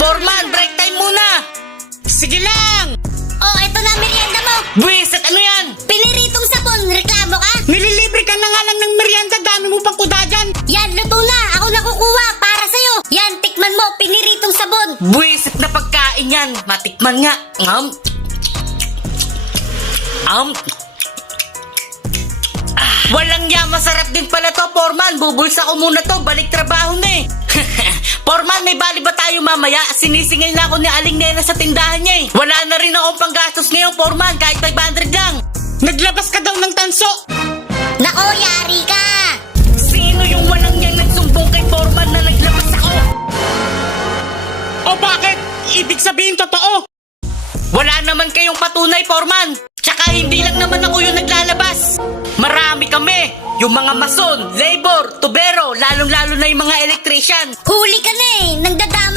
Foreman, break time muna! Sige lang! Oh, eto na merienda mo. Buwisit, ano yan? Piniritong sabon, reklamo ka? Nililibre ka na nga lang ng merienda, dami mo pang kuda dyan! Yan, luto na. Ako nakukuha para sa'yo. Yan, tikman mo, piniritong sabon. Buwisit na pagkain yan! Matikman nga! Walang ya, masarap din pala to, Foreman. Bubulsa ko muna to, balik trabaho na eh. Foreman, may bali ba tayo mamaya? Sinisingil na ako ni Aling Nena sa tindahan niya eh. Wala na rin akong panggastos ngayon, Foreman, kahit 500 lang. Naglabas ka daw ng tanso. Nako, yari ka. Sino yung walang yang nagsumbong kay Foreman na naglabas ako? O bakit? Ibig sabihin totoo. Wala naman kayong patunay, Foreman. Tsaka hindi lang naman ako yung naglalabas. Marami kami. Yung mga mason, labor, tubero, lalong-lalo na yung mga electrician. Huli ka na eh. Nagdadamay